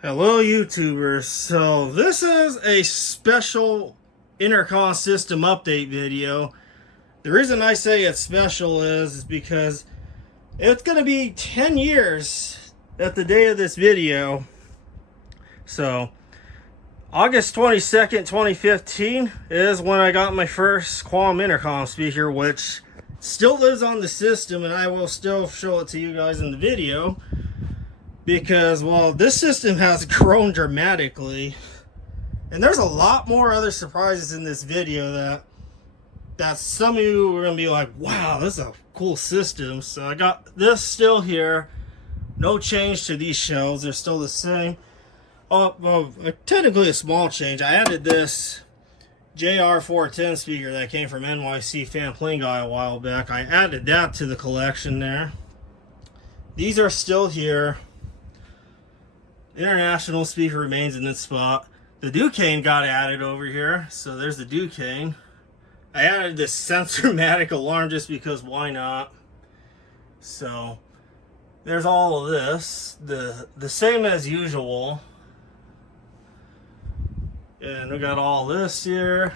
Hello YouTubers, so this is a special Intercom system update video. The reason I say it's special is because it's going to be 10 years at the day of this video. So August 22nd, 2015 is when I got my first Quam intercom speaker, which still lives on the system, and I will still show it to you guys in the video. Because, well, this system has grown dramatically. And there's a lot more other surprises in this video that some of you are going to be like, wow, this is a cool system. So I got this still here. No change to these shelves. They're still the same. Oh, well, technically a small change. I added this JR410 speaker that came from NYC Fan Plane Guy a while back. I added that to the collection there. These are still here. International speaker remains in this spot. The Duquesne got added over here, so there's the Duquesne. I added this Sensormatic alarm just because why not? So there's all of this, the same as usual. And we got all this here.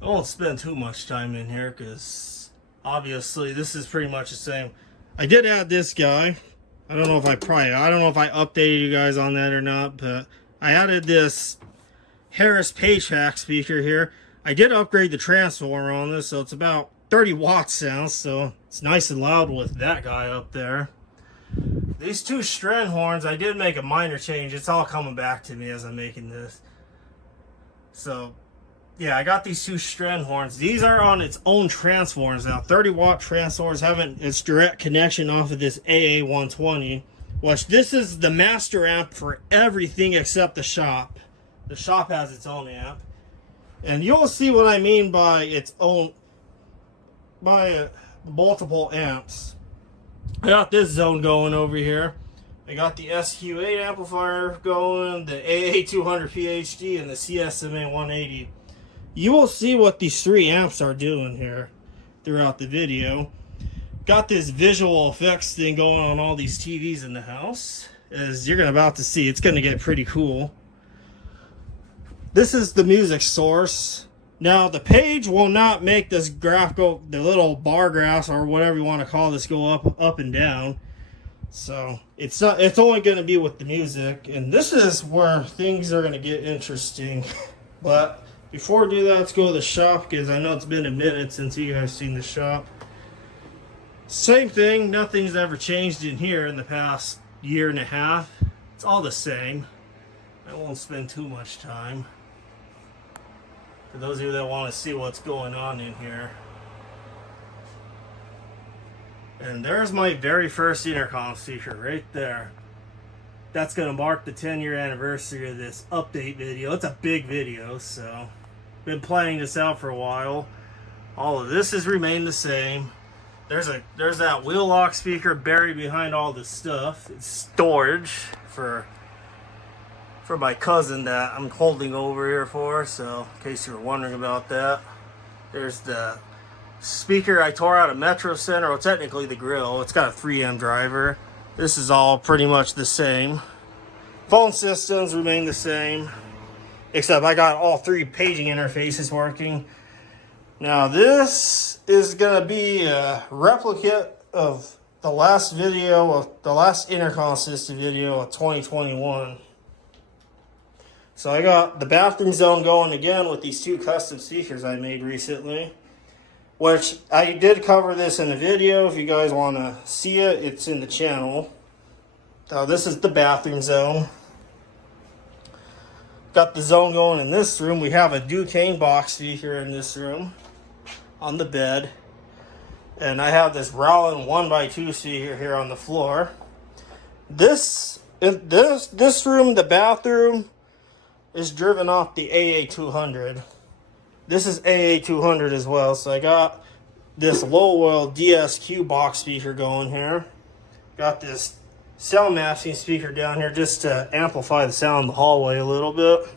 I won't spend too much time in here because obviously this is pretty much the same. I did add this guy. I don't know if I updated you guys on that or not, but I added this Harris PageHack speaker here. I did upgrade the transformer on this, so it's about 30 watts sound, so it's nice and loud with that guy up there. These two strand horns, I did make a minor change. It's all coming back to me as I'm making this. So yeah, I got these two strand horns. These are on its own transformers now. 30 watt transformers having its direct connection off of this AA120, which this is the master amp for everything except the shop. The shop has its own amp. And you'll see what I mean by its own, by multiple amps. I got this zone going over here. I got the SQ8 amplifier going, the AA200 PhD, and the CSMA 180. You will see what these three amps are doing here throughout the video. Got this visual effects thing going on all these TVs in the house. As you're about to see, it's going to get pretty cool. This is the music source. Now, the page will not make this graph go, the little bar graphs or whatever you want to call this, go up and down. So it's only going to be with the music. And this is where things are going to get interesting. But before we do that, let's go to the shop, because I know it's been a minute since you guys seen the shop. Same thing, nothing's ever changed in here in the past year and a half. It's all the same. I won't spend too much time. For those of you that want to see what's going on in here. And there's my very first intercom speaker right there. That's going to mark the 10-year anniversary of this update video. It's a big video, so been planning this out for a while. All of this has remained the same. There's that wheel lock speaker buried behind all this stuff. It's storage for my cousin that I'm holding over here for, so in case you were wondering about that. There's the speaker I tore out of Metro Center, well, technically the grill. It's got a 3M driver. This is all pretty much the same. Phone systems remain the same, except I got all three paging interfaces working. Now this is going to be a replicate of the last video, of the last intercom system video of 2021. So I got the bathroom zone going again with these two custom speakers I made recently, which I did cover this in a video. If you guys want to see it, it's in the channel. Now this is the bathroom zone. Got the zone going in this room. We have a Duquesne box speaker in this room on the bed. And I have this Rowland 1x2 speaker here on the floor. This room, the bathroom, is driven off the AA200. This is AA200 as well. So I got this Lowell DSQ box speaker going here. Got this sound masking speaker down here just to amplify the sound in the hallway a little bit.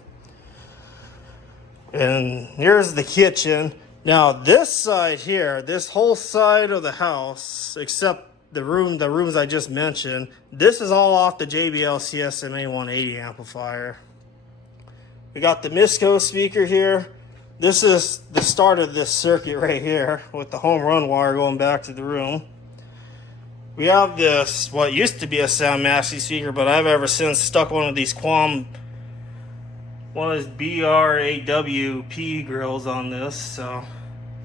And here's the kitchen. Now this side here, this whole side of the house, except the rooms I just mentioned. This is all off the JBL CSMA 180 amplifier. We got the Misco speaker here. This is the start of this circuit right here with the home run wire going back to the room. We have this, what used to be a sound masking speaker, but I've ever since stuck one of these Quam, one of these BR8WP grills on this, so.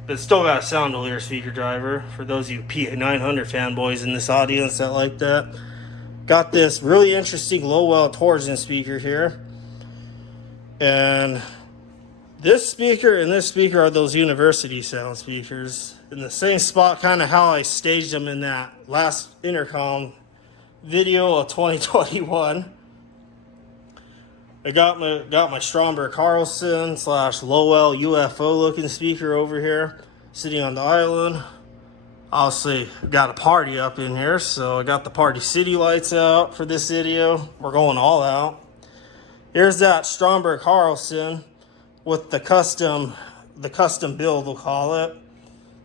But it's still got a Soundolier speaker driver for those of you P900 fanboys in this audience that like that. Got this really interesting low-well torsion speaker here. And this speaker and this speaker are those university sound speakers. In the same spot, kind of how I staged them in that last Intercom video of 2021. I got my Stromberg Carlson / Lowell UFO looking speaker over here, sitting on the island. Obviously, got a party up in here, so I got the Party City lights out for this video. We're going all out. Here's that Stromberg Carlson with the custom build, we'll call it,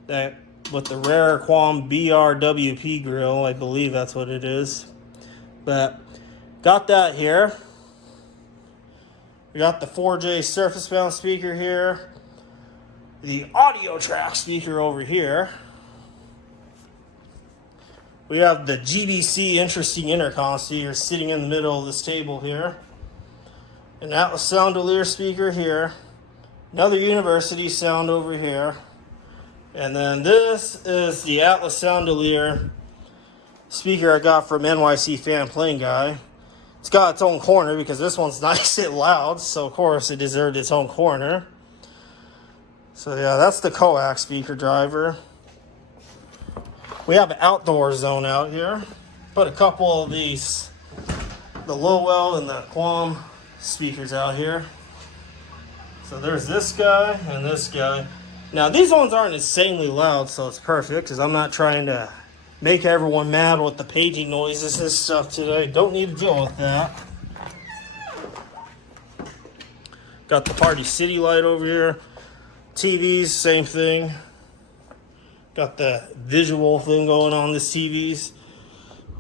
that with the rare Quam BRWP grill, I believe that's what it is. But got that here. We got the 4J surface mount speaker here. The audio track speaker over here. We have the GBC interesting intercom speaker sitting in the middle of this table here. An Atlas Soundolier speaker here. Another university sound over here. And then this is the Atlas Soundolier speaker I got from NYC Fan Playing Guy. It's got its own corner because this one's nice and loud, so of course it deserved its own corner. So yeah, that's the coax speaker driver. We have an outdoor zone out here. Put a couple of these, the Lowell and the Quam speakers out here. So there's this guy and this guy. Now these ones aren't insanely loud, so it's perfect because I'm not trying to make everyone mad with the paging noises and stuff today. Don't need to deal with that. Got the Party City light over here. TVs, same thing. Got the visual thing going on this TVs,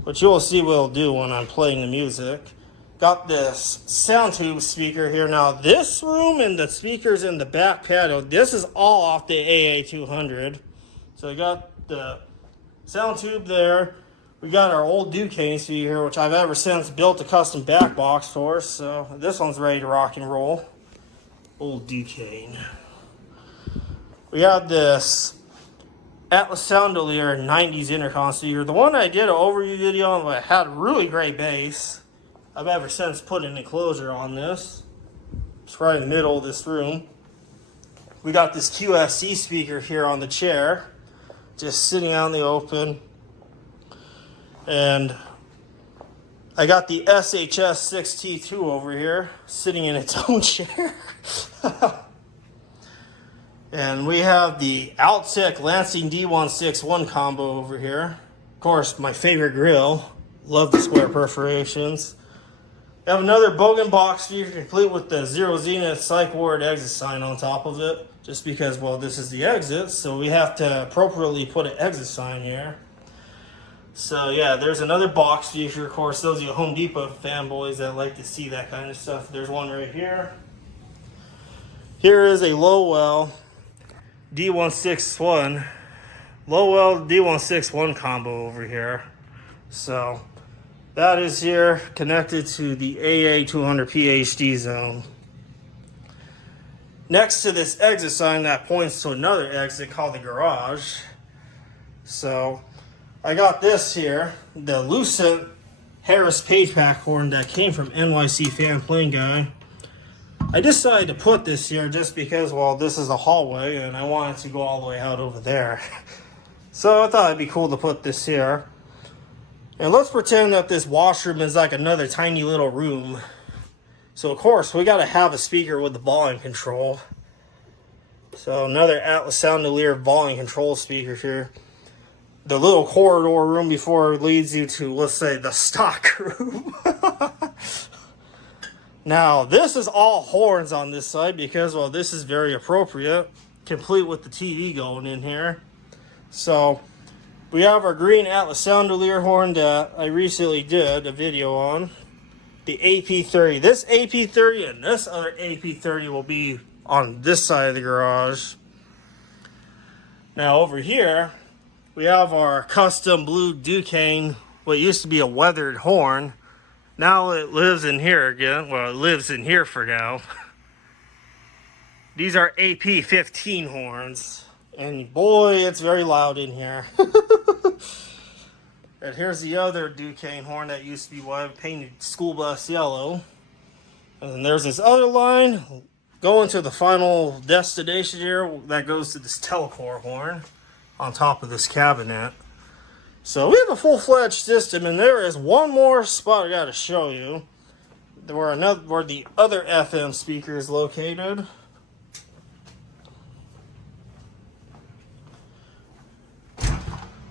which you'll see what it'll do when I'm playing the music. Got this sound tube speaker here. Now this room and the speakers in the back patio, this is all off the AA200. So I got the sound tube there. We got our old Duquesne speaker, which I've ever since built a custom back box for. So this one's ready to rock and roll. Old Duquesne. We have this Atlas Soundolier 90s intercom speaker. The one I did an overview video on that had really great bass. I've ever since put an enclosure on this. It's right in the middle of this room. We got this QSC speaker here on the chair, just sitting out in the open. And I got the SHS 6T2 over here, sitting in its own chair. And we have the Altec Lansing D161 combo over here. Of course, my favorite grill. Love the square perforations. We have another Bogan box speaker complete with the Zero Zenith Psych Ward exit sign on top of it. Just because, well, this is the exit, so we have to appropriately put an exit sign here. So yeah, there's another box speaker. Of course, those of you Home Depot fanboys that like to see that kind of stuff. There's one right here. Here is a Lowell D161. Lowell D161 combo over here. So that is here connected to the AA200 PhD zone. Next to this exit sign that points to another exit called the garage. So I got this here, the Lucent Harris Page Pack horn that came from NYC Fan Playing Guy. I decided to put this here just because, well, this is a hallway and I wanted to go all the way out over there. So I thought it'd be cool to put this here. And let's pretend that this washroom is like another tiny little room. So of course we got to have a speaker with the volume control. So another Atlas Soundolier volume control speaker here. The little corridor room before it leads you to, let's say, the stock room. Now this is all horns on this side because, well, this is very appropriate, complete with the TV going in here. So We have our green Atlas Soundelier horn that I recently did a video on. The AP30. This AP30 and this other AP30 will be on this side of the garage. Now over here, we have our custom blue Duquesne, what used to be a weathered horn. Now it lives in here again. Well, it lives in here for now. These are AP15 horns. And boy, it's very loud in here. And here's the other Duquesne horn that used to be white, painted school bus yellow. And then there's this other line going to the final destination here that goes to this Telecore horn on top of this cabinet. So we have a full-fledged system, and there is one more spot I got to show you where the other FM speaker is located.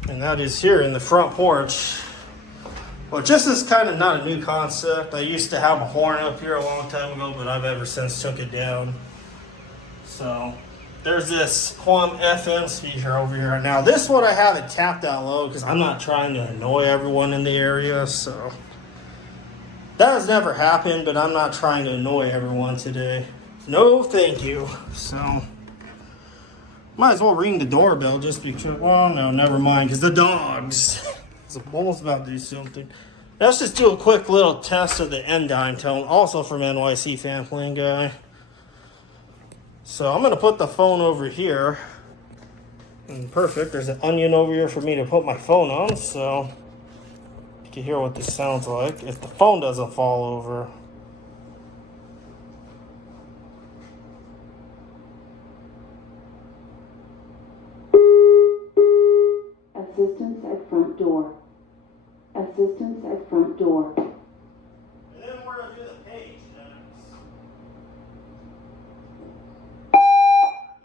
And that is here in the front porch. Well, just is kind of not a new concept. I used to have a horn up here a long time ago, but I've ever since took it down. So there's this Quam FM speaker over here. Now this one I have it tapped that low because I'm not trying to annoy everyone in the area. So that has never happened, but I'm not trying to annoy everyone today. No, thank you. So might as well ring the doorbell just because, well, no, never mind, because the dogs. I'm almost about to do something. Let's just do a quick little test of the end-dime tone, also from NYC Fan Playing Guy. So I'm going to put the phone over here. And perfect, there's an onion over here for me to put my phone on, so you can hear what this sounds like if the phone doesn't fall over. Assistance at front door. Assistance at front door. And then we're going to do the page next.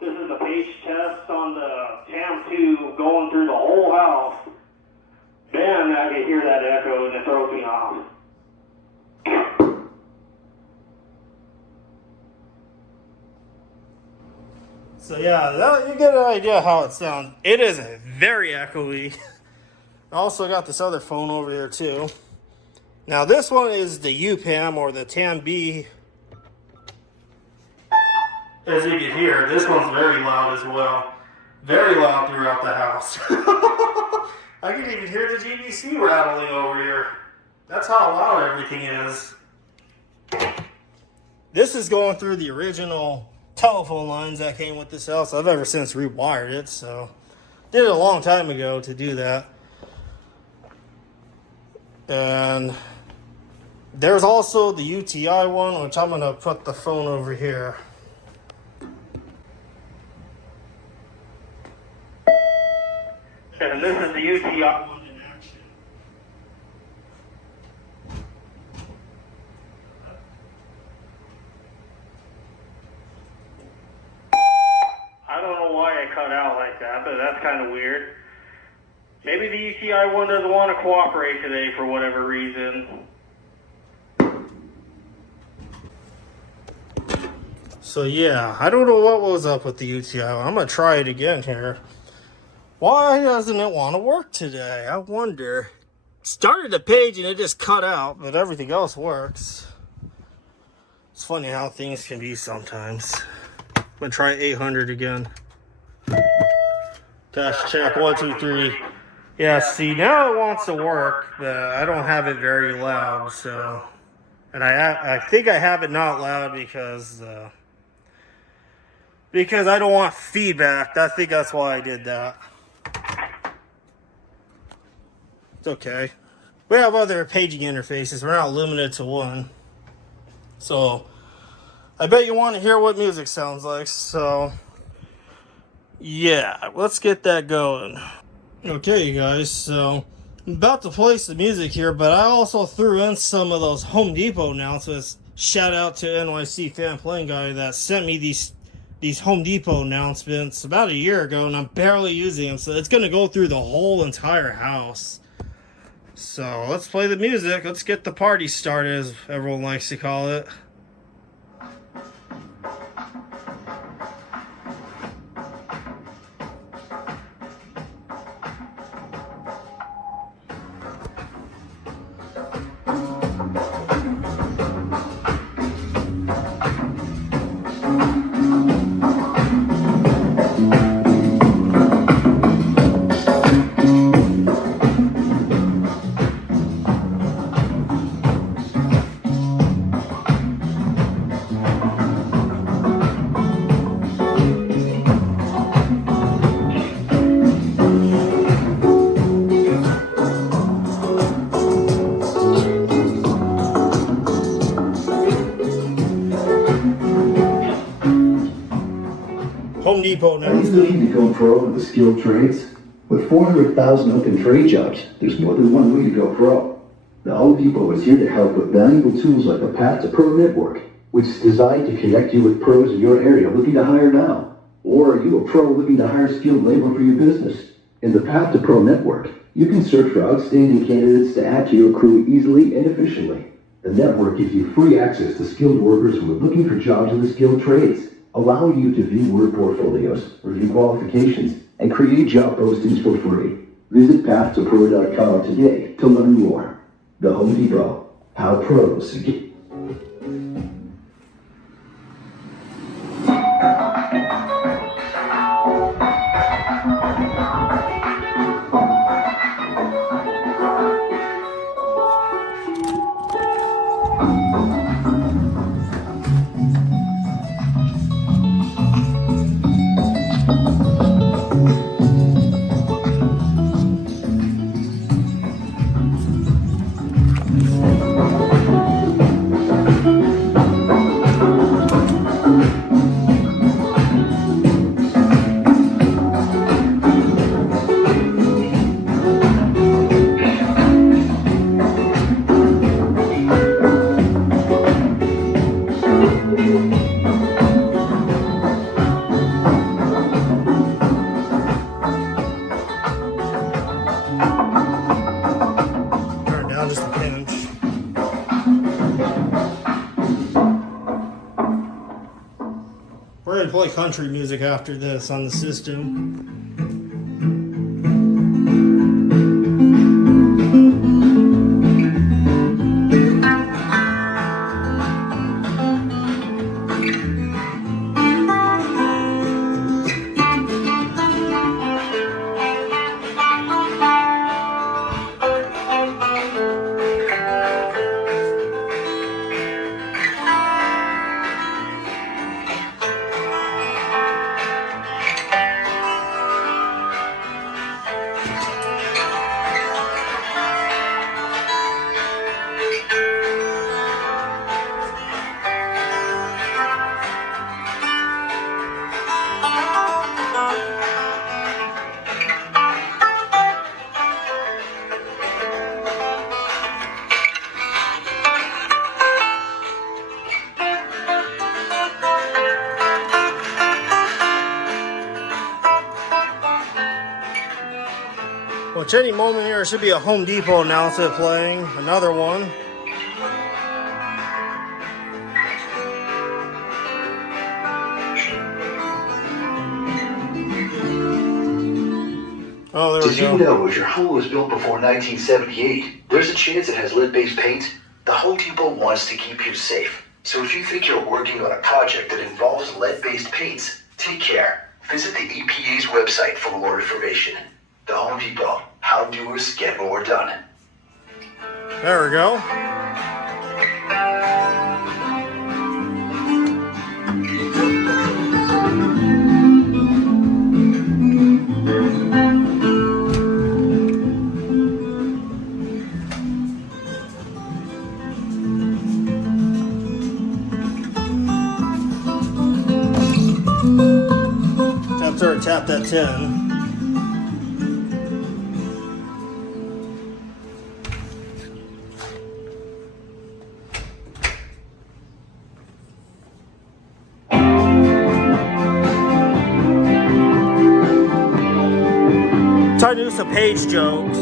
This is the page test on the TAM2 going through the whole house. Man, I can hear that echo and it throws me off. So yeah, you get an idea how it sounds. It is very echoey. I also got this other phone over here too. Now this one is the UPAM or the TAM-B. As you can hear, this one's very loud as well. Very loud throughout the house. I can even hear the GBC rattling over here. That's how loud everything is. This is going through the original telephone lines that came with this house. I've ever since rewired it, so did it a long time ago to do that. And there's also the UTI one, which I'm going to put the phone over here. And this is the UTI one in action. I don't know why I cut out like that, but that's kind of weird. Maybe the UTI one doesn't want to cooperate today for whatever reason. So yeah, I don't know what was up with the UTI. I'm going to try it again here. Why doesn't it want to work today? I wonder. Started the page and it just cut out, but everything else works. It's funny how things can be sometimes. I'm going to try 800 again. Test check, 1, 2, 3. Yeah, see, now it wants to work, but I don't have it very loud, so. And I think I have it not loud because I don't want feedback. I think that's why I did that. It's okay. We have other paging interfaces. We're not limited to one. So, I bet you want to hear what music sounds like, so. Yeah, let's get that going. Okay, you guys, so I'm about to play some music here, but I also threw in some of those Home Depot announcements. Shout out to NYC Fan Playing Guy that sent me these Home Depot announcements about a year ago, and I'm barely using them, so it's going to go through the whole entire house. So let's play the music. Let's get the party started, as everyone likes to call it. Home Depot now. Are you looking to go pro in the skilled trades? With 400,000 open trade jobs, there's more than one way to go pro. The Home Depot is here to help with valuable tools like the Path to Pro Network, which is designed to connect you with pros in your area looking to hire now. Or are you a pro looking to hire skilled labor for your business? In the Path to Pro Network, you can search for outstanding candidates to add to your crew easily and efficiently. The network gives you free access to skilled workers who are looking for jobs in the skilled trades, allowing you to view work portfolios, review qualifications, and create job postings for free. Visit pathtopro.com today to learn more. The Home Depot. How pros get. We're gonna play country music after this on the system. Which any moment here should be a Home Depot announcement playing. Another one. Oh, there we go. Did you know if your home was built before 1978, there's a chance it has lead-based paint? The Home Depot wants to keep you safe. So if you think you're working on a project that involves lead-based paints, take care. Visit the EPA's website for more information. The Home Depot. How doers get more done. There we go. Tap that 10. Try to do some page jokes.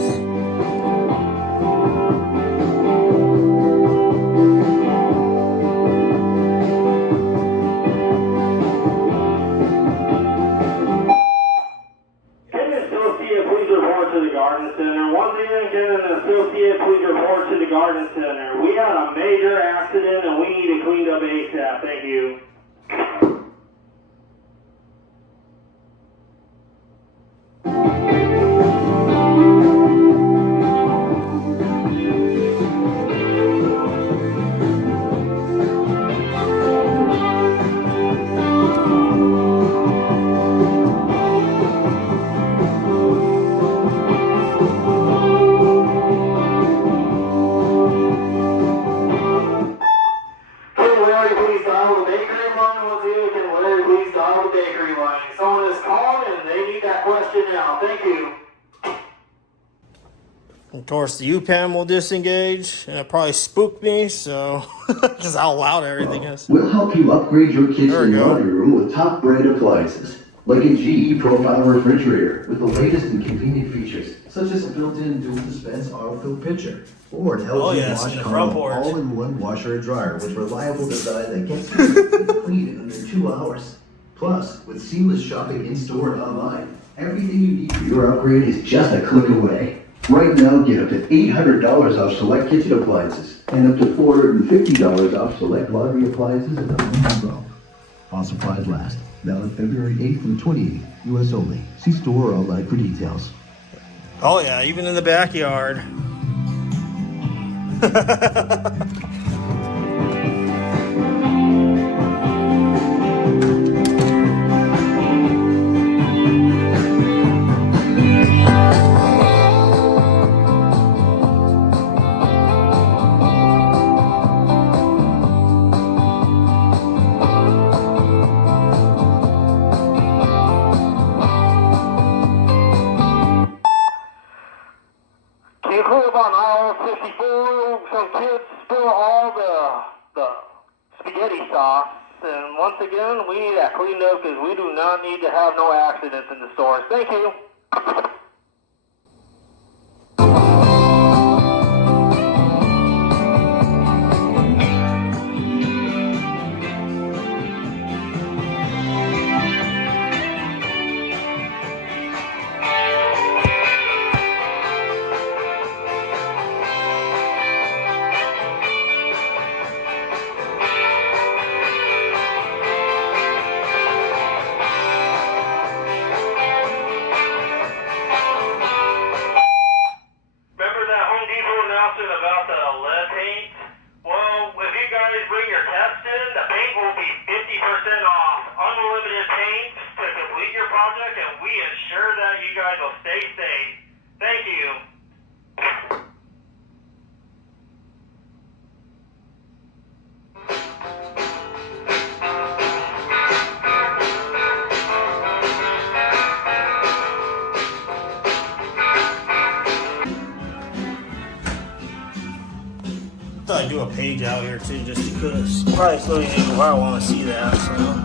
Garden Center. We had a major accident and we need it cleaned up ASAP. Thank you. Please dial the bakery. Of course, the UPAM will disengage, and it probably spooked me, so just how loud everything is. We'll help you upgrade your kitchen There we and go. laundry room with top brand appliances, like a GE Profile refrigerator with the latest and convenient features, such as a built-in dual dispense auto-fill pitcher, or an LG yes, wash in the front combo porch. all-in-one washer and dryer with reliable design that gets you clean in under 2 hours. Plus, with seamless shopping in-store and online, everything you need for your upgrade is just a click away. Right now, get up to $800 off select kitchen appliances and up to $450 off select laundry appliances at the Home Depot. All supplies last. Valid February 8th through 28th. U.S. only. See store or online for details. Oh yeah, even in the backyard. Can you clear up on aisle 54? Some kids spill all the spaghetti sauce. And once again, we need that cleaned up because we do not need to have no accidents in the stores. Thank you. Remember that Home Depot announcement about the lead paint? Well, if you guys bring your test in, the paint will be 50% off. Unlimited paint to complete your project, and we ensure that you guys will stay safe. Thank you. Thought I'd do a page out here too, just because. Probably still even why I want to see that. So.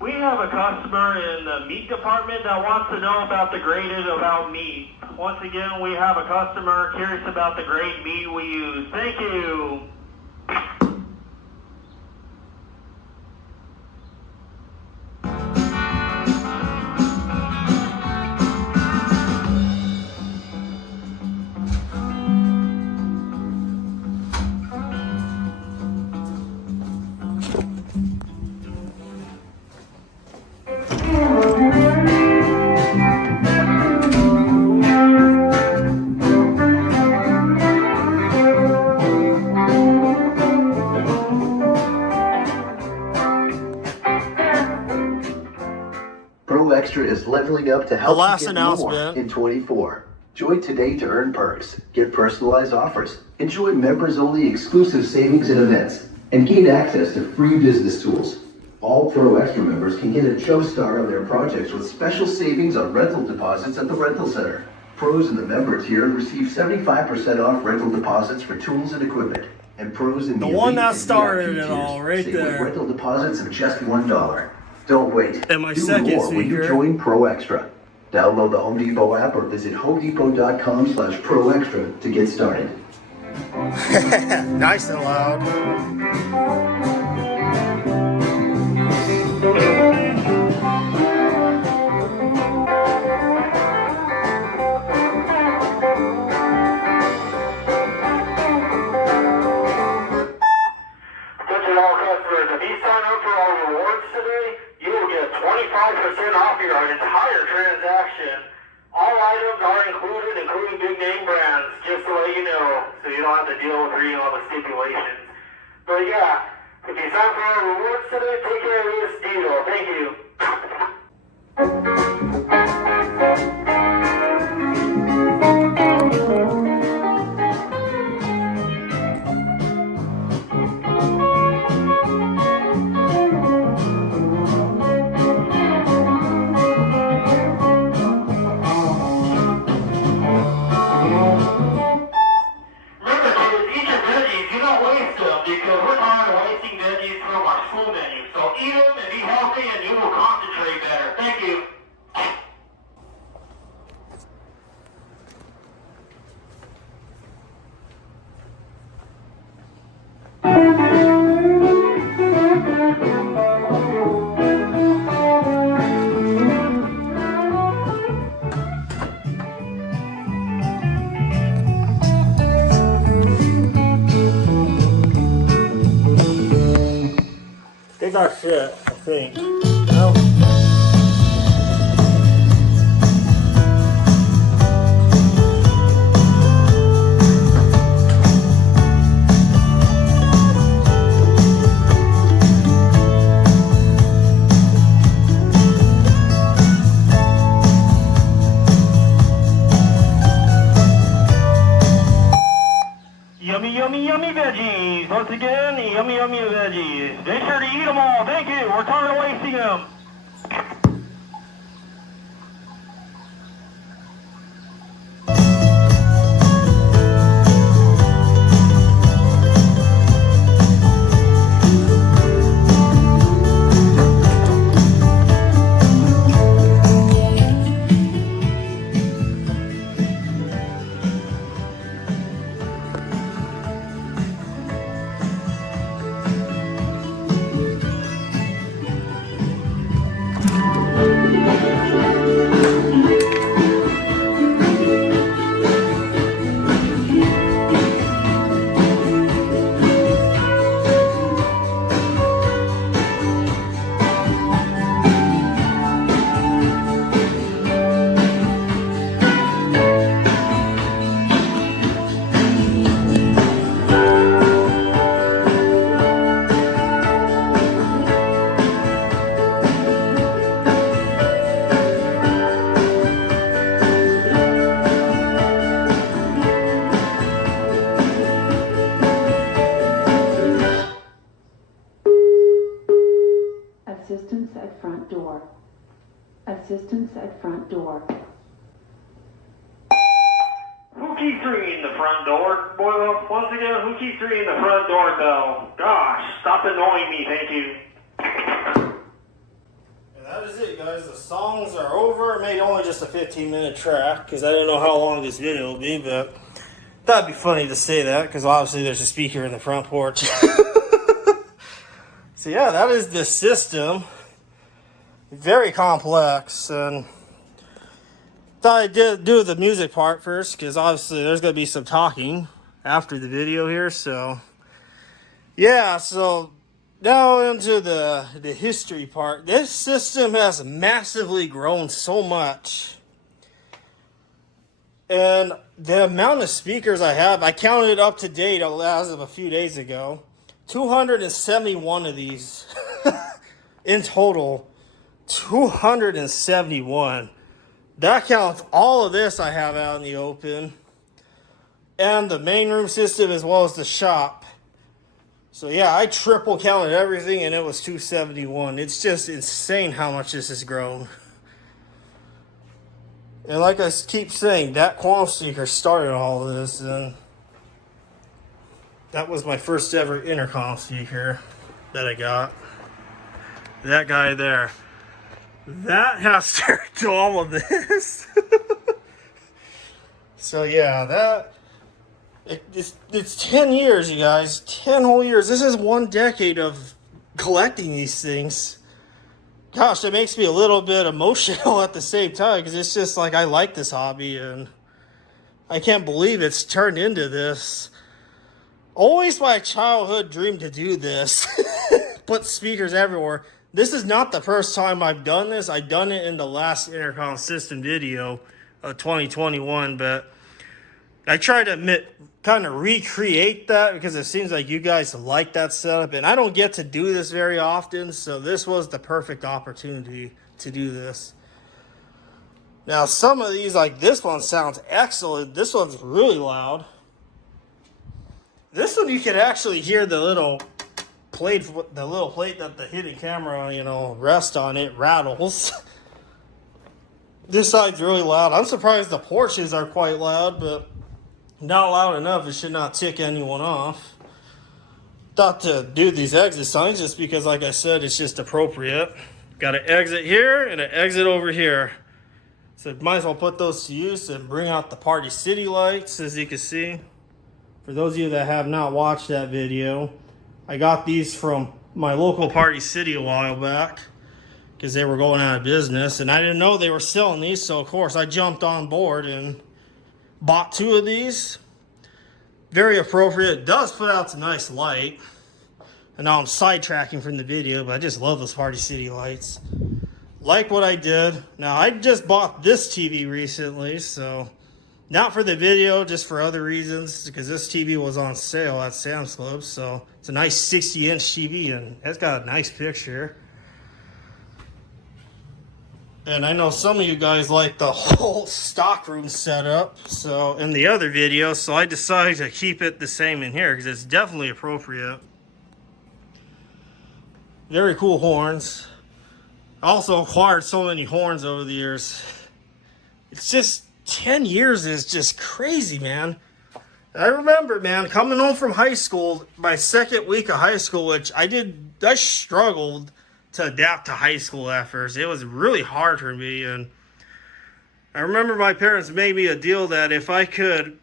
We have a customer in the meat department that wants to know about the graded about meat. Once again, we have a customer curious about the grade meat we use. Thank you. Pro Extra is leveling up to help The last you get announcement. more in 24. Join today to earn perks, get personalized offers, enjoy members-only exclusive savings and events, and gain access to free business tools. All Pro Extra members can get a Joe Star on their projects with special savings on rental deposits at the rental center. Pros in the member tier receive 75% off rental deposits for tools and equipment. And pros in The the one elite that and started VIP it all, tiers right save there. with rental deposits of just $1. Don't wait. And my Do second more when you speaker. join Pro Extra. Download the Home Depot app or visit homedepot.com/Pro Extra to get started. Nice and loud. all customers, if you sign up for our rewards today, you will get 25% off your entire transaction. All items are included, including big name brands, just to let you know, so you don't have to deal with reading all the stipulations. But yeah, if you sign for our rewards today, take care of this deal. Thank you. Remember kids, eat your veggies, do not waste them, because we're tired of wasting veggies from our school menu. So eat them and be healthy and you will concentrate better. Thank you. They got shit, I think. No. Yummy, yummy, yummy veggies. Once again, yummy, yummy veggies. Make sure to eat them all. Thank you. We're tired of wasting them. Assistance at front door. Assistance at front door. Who keeps ringing the front door? Boy, once again, who keeps ringing the front doorbell? Gosh, stop annoying me, thank you. And that is it, guys. The songs are over. I made only just a 15-minute track because I didn't know how long this video will be, but that'd be funny to say that because obviously there's a speaker in the front porch. So yeah, that is the system. Very complex, and thought I did do the music part first because obviously there's going to be some talking after the video here. So yeah, so now into the history part. This system has massively grown so much, and the amount of speakers I have, I counted up to date as of a few days ago. 271 of these in total. 271. That counts all of this I have out in the open, and the main room system as well as the shop. So yeah, I triple counted everything and it was 271. It's just insane how much this has grown. And like I keep saying, that Quam speaker started all of this, and that was my first ever intercom speaker that I got. That guy there. That has to do all of this. So yeah, it's 10 years, you guys. 10 whole years. This is 1 decade of collecting these things. Gosh, it makes me a little bit emotional at the same time because it's just like I like this hobby and I can't believe it's turned into this. Always my childhood dream to do this. Put speakers everywhere. This is not the first time I've done this. I've done it in the last intercom system video of 2021, but I try to kind of recreate that because it seems like you guys like that setup, and I don't get to do this very often, so this was the perfect opportunity to do this. Now, some of these, like this one, sounds excellent. This one's really loud. This one, you can actually hear the little plate that the hidden camera, you know, rests on. It rattles. This side's really loud. I'm surprised the porches are quite loud, but not loud enough. It should not tick anyone off. Thought to do these exit signs just because, like I said, it's just appropriate. Got an exit here and an exit over here. So might as well put those to use and bring out the Party City lights, as you can see. For those of you that have not watched that video, I got these from my local Party City a while back because they were going out of business, and I didn't know they were selling these, so of course I jumped on board and bought 2 of these. Very appropriate. It does put out some nice light. And now I'm sidetracking from the video, but I just love those Party City lights. Like what I did. Now, I just bought this TV recently, so not for the video, just for other reasons, because this TV was on sale at Sam's Club. So it's a nice 60-inch TV, and it's got a nice picture. And I know some of you guys like the whole stockroom setup, so in the other video, so I decided to keep it the same in here because it's definitely appropriate. Very cool horns. I also acquired so many horns over the years. It's just 10 years is just crazy, man. I remember, man, coming home from high school, my second week of high school, which I struggled to adapt to high school at first. It was really hard for me, and I remember my parents made me a deal that if I could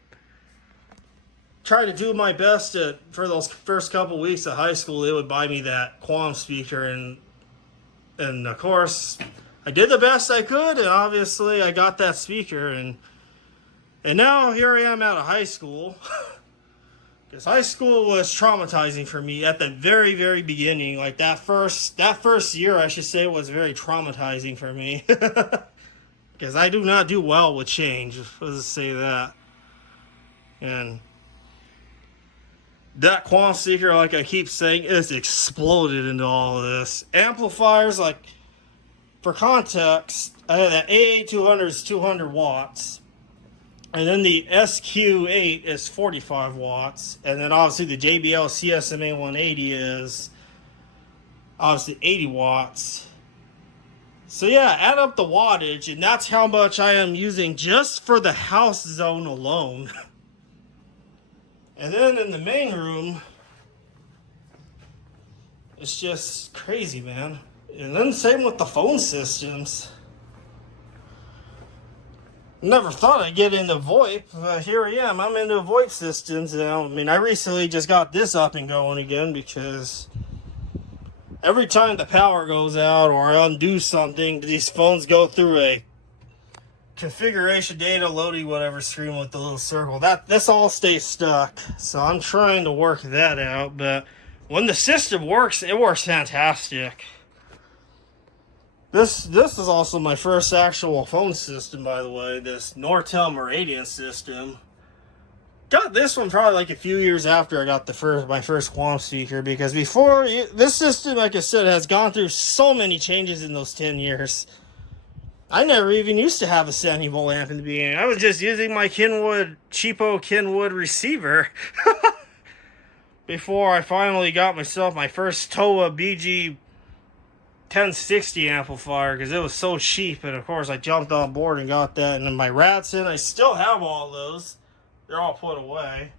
try to do my best for those first couple weeks of high school, they would buy me that Quam speaker, and of course I did the best I could, and obviously I got that speaker, and now here I am out of high school. Because high school was traumatizing for me at the very, very beginning. Like that first year, I should say, was very traumatizing for me. Because I do not do well with change. Let's just say that. And that Quam speaker, like I keep saying, is exploded into all of this. Amplifiers, like, for context, I had that AA200 is 200 watts. And then the SQ8 is 45 watts. And then obviously the JBL CSMA 180 is obviously 80 watts. So yeah, add up the wattage, and that's how much I am using just for the house zone alone. And then in the main room, it's just crazy, man. And then same with the phone systems. Never thought I'd get into VoIP, but here I am. I'm into VoIP systems now. I mean, I recently just got this up and going again because every time the power goes out or I undo something, these phones go through a configuration data loading whatever screen with the little circle. This all stays stuck. So I'm trying to work that out, but when the system works, it works fantastic. This is also my first actual phone system, by the way. This Nortel Meridian system. Got this one probably like a few years after I got my first Quam speaker, because before this system, like I said, has gone through so many changes in those 10 years. I never even used to have a 70 volt amp in the beginning. I was just using my cheapo Kenwood receiver before I finally got myself my first TOA BG 1060 amplifier, because it was so cheap, and of course I jumped on board and got that. And then my Radson, I still have all those. They're all put away.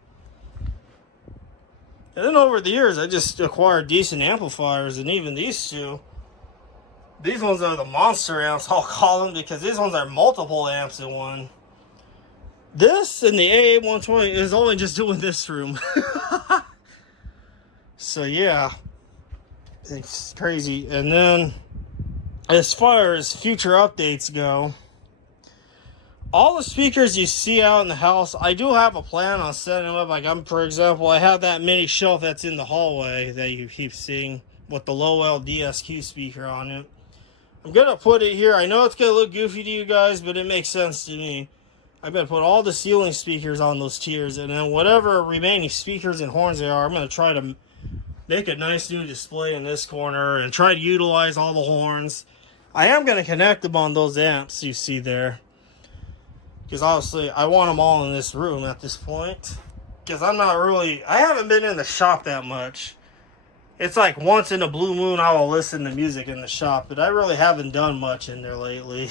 And then over the years, I just acquired decent amplifiers, and even these two. These ones are the monster amps, I'll call them, because these ones are multiple amps in one. This and the AA120 is only just doing this room. So yeah, it's crazy. And then as far as future updates go, all the speakers you see out in the house, I do have a plan on setting them up. Like, for example, I have that mini shelf that's in the hallway that you keep seeing with the low-L DSQ speaker on it. I'm going to put it here. I know it's going to look goofy to you guys, but it makes sense to me. I'm going to put all the ceiling speakers on those tiers, and then whatever remaining speakers and horns there are, I'm going to try to make a nice new display in this corner and try to utilize all the horns. I am going to connect them on those amps you see there, because obviously I want them all in this room at this point, because I haven't been in the shop that much. It's like once in a blue moon I will listen to music in the shop, but I really haven't done much in there lately.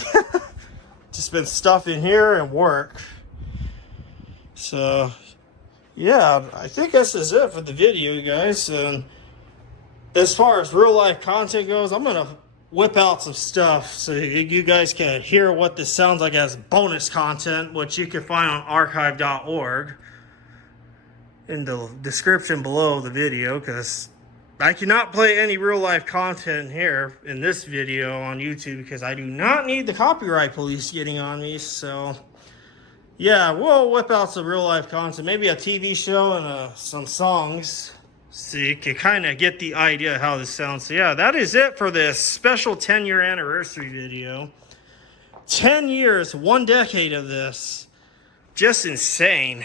Just been stuff in here and work. So yeah, I think this is it for the video, guys. And as far as real life content goes, I'm gonna whip out some stuff so you guys can hear what this sounds like as bonus content, which you can find on archive.org in the description below the video, because I cannot play any real life content here in this video on YouTube because I do not need the copyright police getting on me. So yeah, we'll whip out some real life content, maybe a TV show and some songs, so you can kind of get the idea of how this sounds. So yeah, that is it for this special 10-year anniversary video. 10 years, 1 decade of this. Just insane.